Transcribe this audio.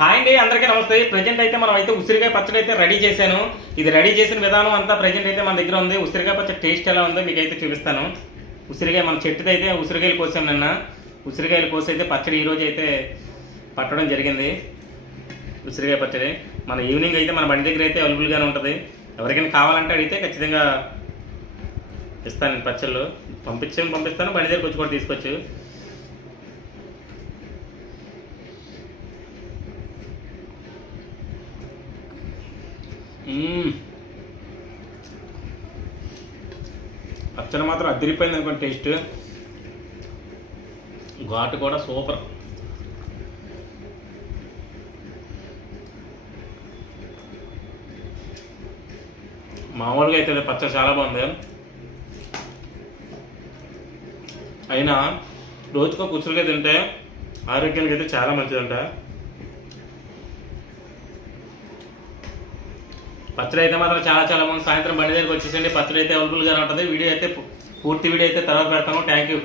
Hi అండి, అందరికీ నమస్తే. ప్రజెంట్ అయితే మనం అయితే ఉసిరికాయ పచ్చడి అయితే రెడీ చేశాను. ఇది రెడీ చేసిన విధానం అంతా ప్రజెంట్ అయితే మన దగ్గర ఉంది. ఉసిరికాయ పచ్చడి టేస్ట్ ఎలా ఉందో మీకు అయితే చూపిస్తాను. ఉసిరికాయ మన చెట్టుది అయితే ఉసిరికాయలు కోసాం నిన్న. ఉసిరికాయలు కోసి అయితే పచ్చడి ఈరోజు అయితే పట్టడం జరిగింది. ఉసిరికాయ పచ్చడి మన ఈవినింగ్ అయితే మన బండి దగ్గర అయితే అవైలబుల్గానే ఉంటుంది. ఎవరికైనా కావాలంటే అడిగితే ఖచ్చితంగా ఇస్తాను. నేను పచ్చళ్ళు పంపిస్తాను. బండి దగ్గరకు వచ్చి కూడా తీసుకోవచ్చు. పచ్చడి మాత్రం అదిరిపోయింది అనుకోండి. టేస్ట్ ఘాటు కూడా సూపర్. మామూలుగా అయితే పచ్చడి చాలా బాగుంది. అయినా రోజుకో ఉసిరికాయ తింటే ఆరోగ్యానికి అయితే చాలా మంచిదంట. పచ్చడి అయితే మాత్రం చాలా బాగుంది. సాయంత్రం బండి దగ్గరికి వచ్చేసండి. పచ్చడి అయితే అవైలబుల్గానే ఉంటుంది. వీడియో అయితే పూర్తి వీడియో అయితే తర్వాత పెడతాను. Thank you.